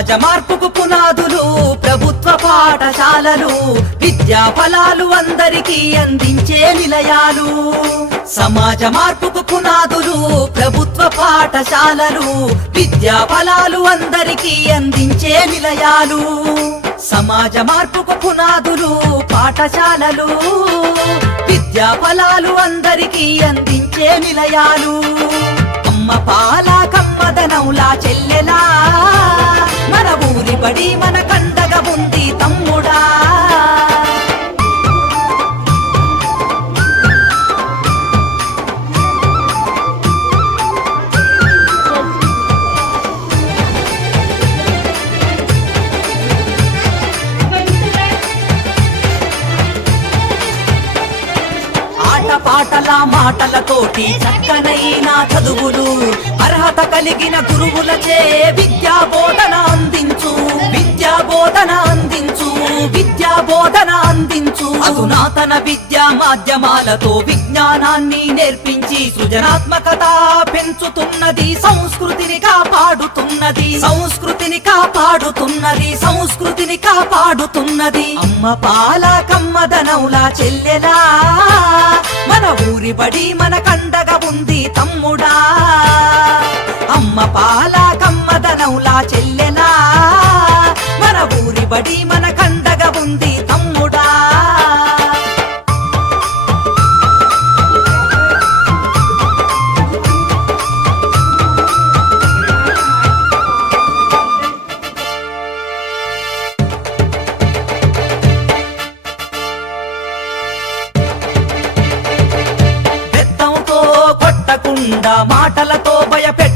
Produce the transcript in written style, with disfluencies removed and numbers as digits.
సమాజ మార్పుకు పునాదులు ప్రభుత్వ పాఠశాలలు, విద్యా ఫలాలు అందరికీ అందించే నిలయాలు. సమాజ మార్పుకు పునాదులు ప్రభుత్వ పాఠశాలలు, విద్యా ఫలాలు అందరికీ అందించే నిలయాలు. సమాజ మార్పుకు పునాదులు పాఠశాలలు, విద్యా ఫలాలు అందరికీ అందించే నిలయాలు. అమ్మ పాల కమ్మదనౌలా చెల్లెలా, మన ఊరి బడి మన కండగా ఉంది తమ్ముడా. పాటల మాటలతోటి చక్కనైన చదువులు, అర్హత కలిగిన గురువులచే విద్యా బోధన అందించు, విద్యా బోధన అందించు, విద్యా బోధన అందించు. అధునాతన విద్యా మాధ్యమాలతో విజ్ఞానాన్ని నేర్పించి సృజనాత్మకత పెంచుతున్నది, సంస్కృతిని కాపాడుతున్నది, సంస్కృతిని కాపాడుతున్నది, సంస్కృతిని కాపాడుతున్నది. అమ్మ పాల కమ్మదనౌలా చెల్లెలా, మన ఊరి బడి మన కండగా ఉంది తమ్ముడా. అమ్మ పాల కమ్మదనౌలా చెల్లెలా, మన ఊరి బడి మన కండగా ఉంది తమ్ముడా. మాటలతో భయపెట్టి